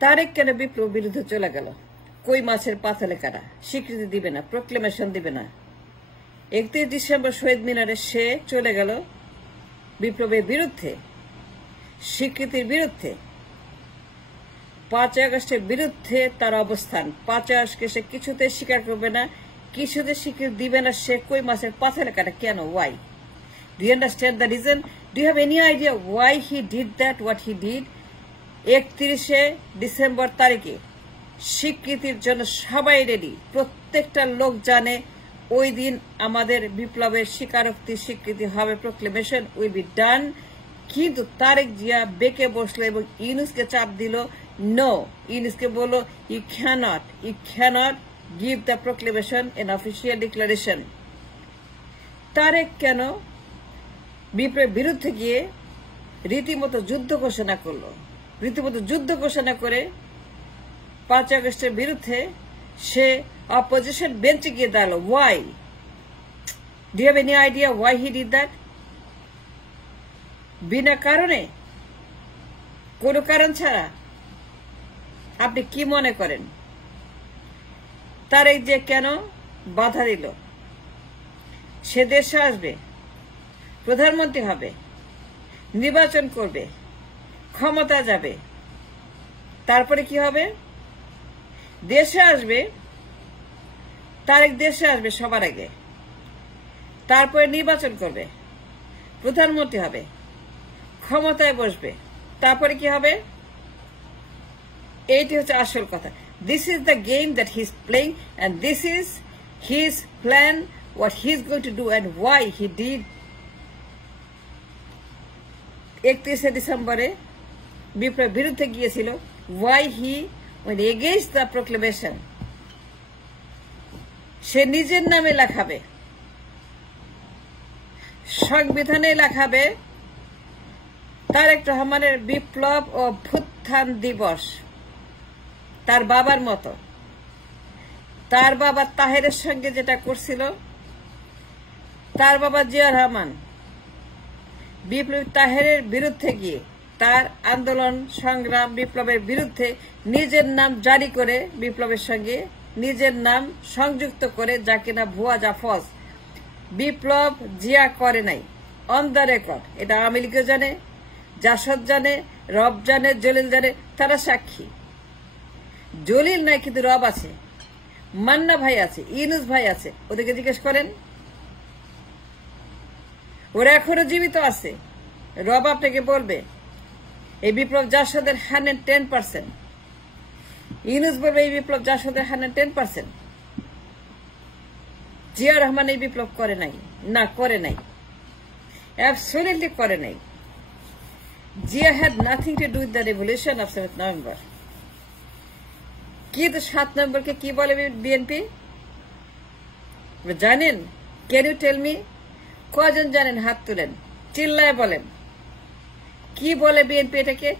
তারেক কেন বিপ্লব বিরুদ্ধে চলে গেল? কই মাছের পাতালে কাটা, স্বীকৃতি দিবে না, প্রক্লেমেশন দিবে না। 31 ডিসেম্বর শহীদ মিনারে সে চলে গেল বিপ্লবের বিরুদ্ধে, স্বীকৃতির বিরুদ্ধে, 5 আগস্টের বিরুদ্ধে তার অবস্থান। 5 আগস্টকে সে কিছুতে স্বীকার করবে না, কিছুতে স্বীকৃতি দিবে না। সে কই মাছের পাতালে কাটা কেন? Y? Do you understand the reason? Do you have any idea why he did that, what he did? 31 December তারিখে স্বীকৃতির জন্য সবাই রেডি। প্রত্যেকটা লোক জানে ওই দিন আমাদের বিপ্লবের স্বীকারোক্তি, স্বীকৃতি হবে, প্রক্লেমেশন উইল বি ডান। কিন্তু তারেক জিয়া বেঁকে বসলো এবং ইউনূসকে চাপ দিল। নো, ইউনূসকে বলল you cannot give the proclamation an official declaration. Tarique কেন বিপ্লবের বিরুদ্ধে গিয়ে রীতিমতো যুদ্ধ ঘোষণা করলো? রীতিমতো যুদ্ধ ঘোষণা করে 5 আগস্টের বিরুদ্ধে সে অপোজিশন বেঞ্চে গিয়ে দাঁড়ালো। Why? Do you have any idea why he did that? বিনা কারণে, কোনো কারণ ছাড়া। আপনি কি মনে করেন তারেক যে কেন বাধা দিল? সে দেশে আসবে, প্রধানমন্ত্রী হবে, নির্বাচন করবে, ক্ষমতা যাবে, তারপরে কি হবে? দেশে আসবে, তারেক দেশে আসবে সবার আগে, তারপরে নির্বাচন করবে, প্রধানমন্ত্রী হবে, ক্ষমতায় বসবে, তারপরে কি হবে? এইটি হচ্ছে আসল কথা। This is the game that he is playing and this is his plan, what he is going to do and why he did 31 ডিসেম্বরে বিপ্লবের বিরুদ্ধে গিয়েছিল। why he went against the proclamation। সে নিজের নামে লেখাবে, সংবিধানে লেখাবে তারেক রহমানের বিপ্লব ও অভ্যুত্থান দিবস। তার বাবার মতো, তার বাবা তাহেরের সঙ্গে যেটা করছিল, তার বাবা জিয়া রহমান বিপ্লবী তাহেরের বিরুদ্ধে গিয়ে তার আন্দোলন সংগ্রাম বিপ্লবের বিরুদ্ধে নিজের নাম জারি করে, বিপ্লবের সঙ্গে নিজের নাম সংযুক্ত করে, যা কিনা ভুয়া, যা ফলস। বিপ্লব জিয়া করে নাই, অন দ্য রেকর্ড। এটা আওয়ামী লীগও জানে, জাসদ জানে, রব জানে, জলিল জানে, তারা সাক্ষী। জলিল নাই কিন্তু রব আছে, মান্না ভাই আছে, ইউনূস ভাই আছে, ওদেরকে জিজ্ঞেস করেন। ওরা এখনো জীবিত আছে। রব আপনাকে বলবে এই বিপ্লব জাসদের 110%। ইউনূস বলবে এই বিপ্লব জাসদের 110%। জিয়া রহমান এই বিপ্লব করে নাই, না করে নাই, অ্যাবসলিউটলি করে নাই। Zia had nothing to do with the revolution of 7 November. কিন্তু 7 নভেম্বরকে কি বলে বিএনপি জানেন? Can you tell me? কজন জানেন? হাত তুলেন, চিল্লায় বলেন। কি বলে বিএনপি এটাকে?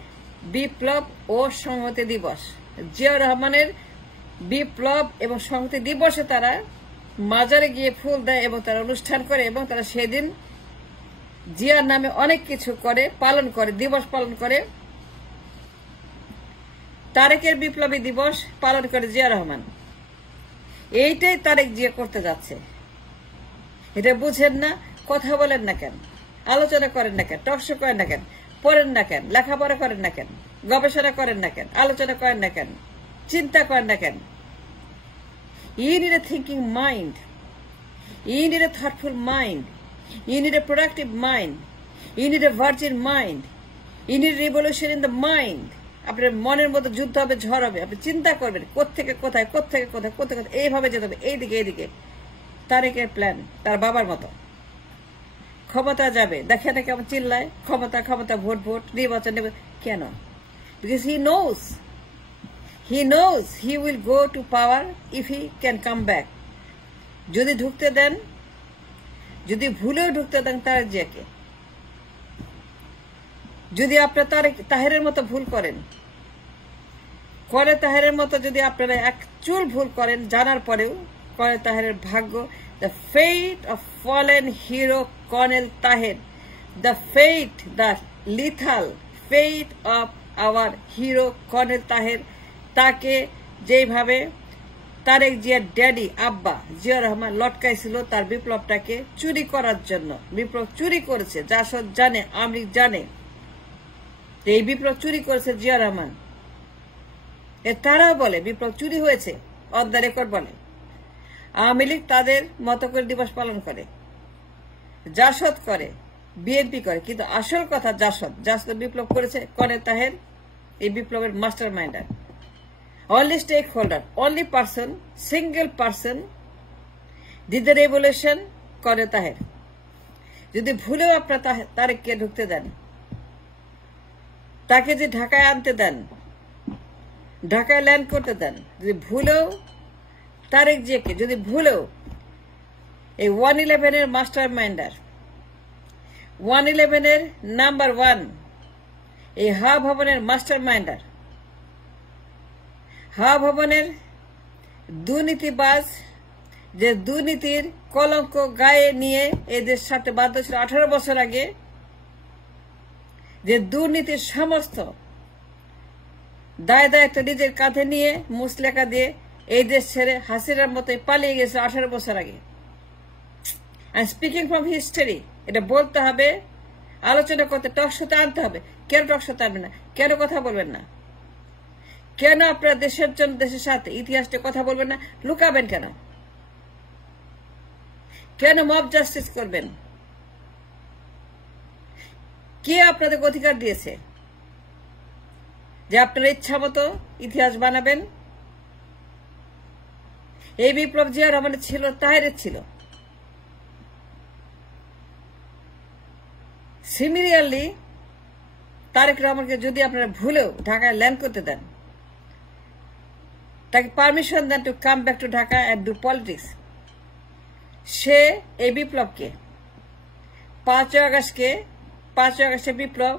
বিপ্লব ও সংহতি দিবস। জিয়া রহমানের বিপ্লব এবং সংহতি দিবসে তারা মাজারে গিয়ে ফুল দেয় এবং তারা অনুষ্ঠান করে এবং তারা সেদিন জিয়ার নামে অনেক কিছু করে, পালন করে, দিবস পালন করে। তারেকের বিপ্লবী দিবস পালন করে জিয়া রহমান। এইটাই তারেক জিয়া করতে যাচ্ছে। এটা বুঝেন না? কথা বলেন না কেন? আলোচনা করেন না কেন? টকশো করেন না কেন? পড়েন না কেন? লেখাপড়া করেন না কেন? গবেষণা করেন না কেন? আলোচনা করেন না কেন? চিন্তা করেন না কেন? You need a thinking mind. You need a thoughtful mind. You need a productive mind. You need a virgin mind. You need revolution in the mind. আপনার মনের মধ্যে যুদ্ধ হবে, ঝড় হবে। আপনি চিন্তা করবেন কোত্থেকে কোথায়, কোত্থেকে কোথায়, কোথায় কোথায়, এইভাবে যেতে হবে, এইদিকে এইদিকে। তারেকের প্ল্যান তার বাবার মতো। ক্ষমতা যাবে, দেখে না কেমন চিল্লায়, ক্ষমতা ক্ষমতা, ভোট ভোট, নির্বাচন নেবে। কেন? Because he knows he will go to power if he can come back. যদি ঢুকতে দেন, যদি ভুলেও ঢুকতে দেন তারেক জিয়াকে, যদি আপনার তাহেরের মতো ভুল করেন, করে তাহেরের মতো যদি আপনারা এক চুল ভুল করেন জানার পরেও, করে তাহেরের ভাগ্য। The fate of fallen hero Colonel Taher, the fate, the lethal fate of hour hero colonel Taher, তাকে যেভাবে তারেক জিয়ার ড্যাডি আব্বা জিয়া রহমান লটকাইছিল তার বিপ্লবটাকে চুরি করার জন্য। বিপ্লব চুরি করেছে, জাসদ জানে, আওয়ামী লীগ জানে এই বিপ্লব চুরি করেছে জিয়া রহমান। তারাও বলে বিপ্লব চুরি হয়েছে, অফ দ্য রেকর্ড বলে। আওয়ামী লীগ তাদের মতো করে দিবস পালন করে, জাসদ করে, বিএনপি করে, কিন্তু আসল কথা জাসদ বিপ্লব করেছে কর্নেল তাহের, এই বিপ্লবের master minder, only stakeholder, only person, single person did the revolution, colonel Taher. যদি ভুলেও আপনার তারেককে ঢুকতে দেন, তাকে যে ঢাকায় আনতে দেন, ঢাকায় ল্যান্ড করতে দেন, যদি ভুলেও তারেক জিয়াকে, যদি ভুলেও এই 111 মাস্টার মাইন্ডার, 111 নাম্বার 1 এই হাওয়া ভবনের মাস্টার মাইন্ডার, হাওয়া ভবনের দুর্নীতিবাজ, যে দুর্নীতির কলঙ্ক গায়ে নিয়ে এদের সাথে বাধ্য ছিল 18 বছর আগে, যে দুর্নীতির সমস্ত দায় দায়িত্ব নিজের কাঁধে নিয়ে মুসলেখা দিয়ে এই দেশ ছেড়ে হাসিনার মতো পালিয়ে গেছে 18 বছর আগে। স্পিকিং ফ্রম হিস্টরি, এটা বলতে হবে, আলোচনা করতে, টকশোতে আনতে হবে। কেন টকশোতে আনবেন না? কেন কথা বলবেন না? কেন আপনার দেশের জন্য, দেশের সাথে ইতিহাসটা কথা বলবেন না? লুকাবেন কেন? কেন মব জাস্টিস করবেন? কে আপনাদের অধিকার দিয়েছে যে আপনারা ইচ্ছা মতো ইতিহাস বানাবেন? এই বিপ্লব জিয়া রহমানের ছিল, তাহেরের ছিল। সিমিলারলি তারেক রহমানকে যদি আপনারা ভুলেও ঢাকায় ল্যান্ড করতে দেন, তাকে পারমিশন দেন to come back to Dhaka and do politics, সে এই বিপ্লবকে 5 আগস্টে বিপ্লব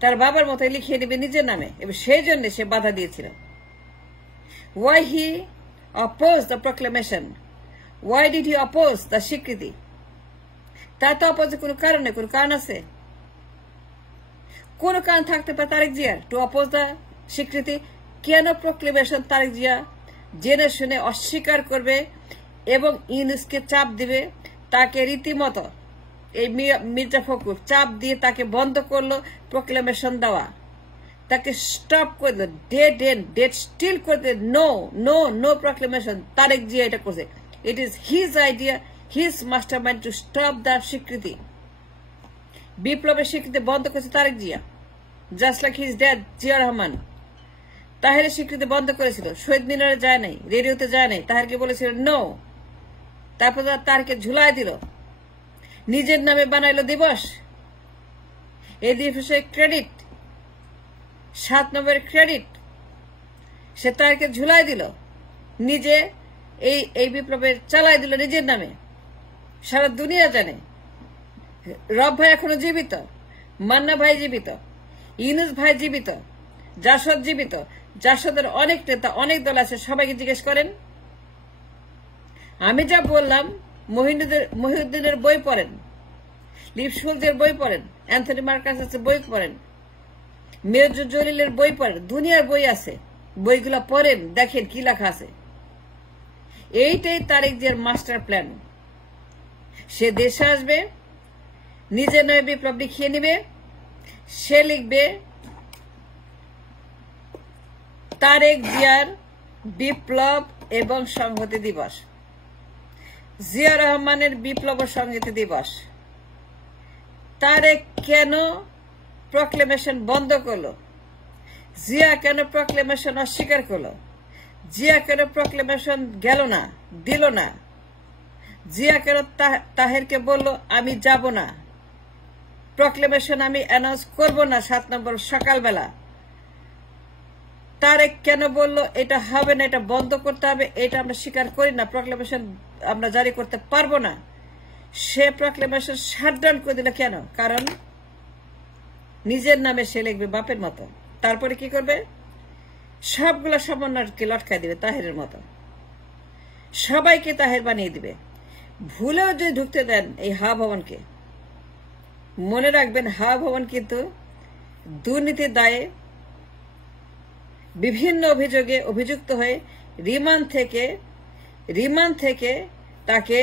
তার বাবার মতো লিখিয়ে নেবে নিজের নামে, এবং সেই জন্য সে বাধা দিয়েছিল। Why he opposed the proclamation? Why did he oppose the স্বীকৃতি? তার তো অপোজের কোনো কারণ নেই। কোনো কারণ আছে? কোন কারণ থাকতে পারে তারেক জিয়ার টু অপোজ দ্য স্বীকৃতি? কেন প্রক্লেমেশন তারেক জিয়া জেনে শুনে অস্বীকার করবে এবং ইউনুসকে চাপ দিবে? তাকে রীতিমতো এই মির্জা ফখরুল চাপ দিয়ে তাকে বন্ধ করলো প্রক্লেমেশন দেওয়া, তাকে স্টপ করে দিল, ডেট স্টিল করে দিল। No proclamation. তারেক জিয়া এটা করছে। It is his idea, his master mind to stop the স্বীকৃতি। বিপ্লবের স্বীকৃতি বন্ধ করেছে Tarique Zia, just like his dad Zia Rahman. তাহেরের স্বীকৃতি বন্ধ করেছিল, শহীদ মিনারে যায় নাই, রেডিওতে যায় নাই, তাহেরকে বলেছিল নো। তারপর তারকে ঝুলাই দিল, নিজের নামে বানাইলো দিবস। এই দিবসের ক্রেডিট 7 নম্বরের ক্রেডিট সে তারকে ঝুলাই দিল, নিজে এই বিপ্লবের চালাই দিল নিজের নামে। সারা দুনিয়া জানে রব ভাই এখনো জীবিত, মান্না ভাই জীবিত, ইউনুস ভাই জীবিত, জাসদ জীবিত। জাসদের অনেক নেতা, অনেক দল আছে, সবাইকে জিজ্ঞেস করেন। আমি যা বললাম, মহিউদ্দিনের বই পড়েন, লিপসুলজের বই পড়েন, অ্যান্থনি মার্কাসের বই পড়েন, মেজর জলিলের বই পড়েন, দুনিয়ার বই আছে, বইগুলা পড়েন, দেখেন কি লেখা আছে। এইটাই তারেক জিয়ার মাস্টার প্ল্যান। সে দেশে আসবে, নিজের নামে বিপ্লব লিখিয়ে নিবে, সে লিখবে তারেক জিয়ার বিপ্লব এবং সংহতি দিবস, জিয়া রহমানের বিপ্লব ও সংহতি দিবস। তারেক কেন প্রক্লেমেশন বন্ধ করলো? জিয়া কেন প্রক্লেমেশন অস্বীকার করলো? জিয়া কেন প্রক্লেমেশন গেল না, দিল না? জিয়া কেন তাহেরকে বলল আমি যাব না, প্রক্লেমেশন আমি অ্যানাউন্স করব না 7 নম্বর সকালবেলা? তারেক কেন বলল এটা হবে না, এটা বন্ধ করতে হবে, এটা আমরা স্বীকার করি না, প্রক্লেমেশন আমরা জারি করতে পারবো না? সে প্রক্লেমেশন শাটডাউন করে দিল কেন? কারণ নিজের নামে সে লিখবে বাপের মতো। তারপরে কি করবে? সবগুলা সমন্বয়কে লটকাই দিবে তাহেরের মতো, সবাইকে তাহের বানিয়ে দিবে। ভুলেও যদি ঢুকতে দেন এই হাওয়া ভবনকে, মনে রাখবেন হাওয়া ভবন কিন্তু দুর্নীতির দায়ে বিভিন্ন অভিযোগে অভিযুক্ত হয়ে রিমান্ড থেকে তাকে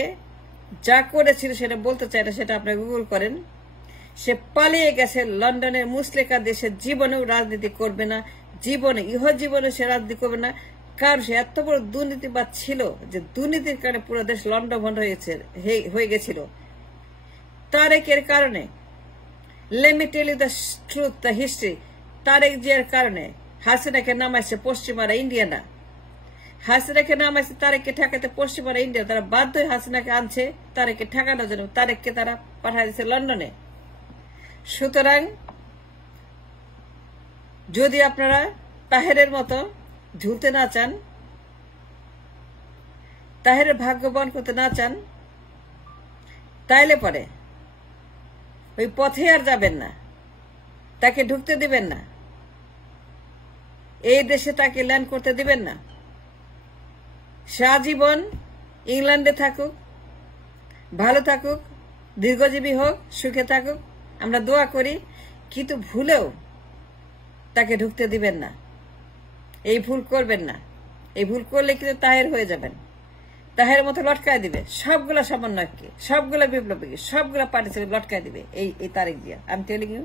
যা করেছিল সেটা বলতে চাই না, সেটা আপনারা গুগল করেন। সে পালিয়ে গেছে লন্ডনের মুসলেকা দেশে, জীবনেও রাজনীতি করবে না, ইহজীবনে সে রাজনীতি করবে না। কারণ সে এত বড় দুর্নীতিবাদ ছিল যে দুর্নীতির কারণে পুরো দেশ লন্ডভন্ড হয়ে গেছিল। তারেকের কারণে, let me tell you the truth, the history, Tarique জিয়ার কারণে হাসিনাকে নামাইছে পশ্চিমারা, ইন্ডিয়া না। হাসিনাকে নামাইছে তারেককে ঠেকাতে পশ্চিমারা, ইন্ডিয়া। তারা বাধ্য হয়ে হাসিনাকে আনছে তারেককে ঠেকানোর জন্য, তারেককে তারা পাঠিয়ে দিচ্ছে লন্ডনে। সুতরাং যদি আপনারা তাহেরের মতো ঝুলতে না চান, তাহেরের ভাগ্যবান করতে না চান, তাইলে পরে ওই পথে আর যাবেন না, তাকে ঢুকতে দিবেন না, এই দেশে তাকে ল্যান্ড করতে দিবেন না। সারাজীবন ইংল্যান্ডে থাকুক, ভালো থাকুক, দীর্ঘজীবী হোক, সুখে থাকুক, আমরা দোয়া করি। কিন্তু ভুলেও তাকে ঢুকতে দিবেন না, এই ভুল করবেন না। এই ভুল করলে কিন্তু তাহের হয়ে যাবেন, তাহের মতো লটকায় দিবে সবগুলা সমন্বয়কে, সবগুলা বিপ্লবীকে, সবগুলা পার্টি লটকায় দিবে এই তারেক জিয়া। আমি টেলিং ইউ।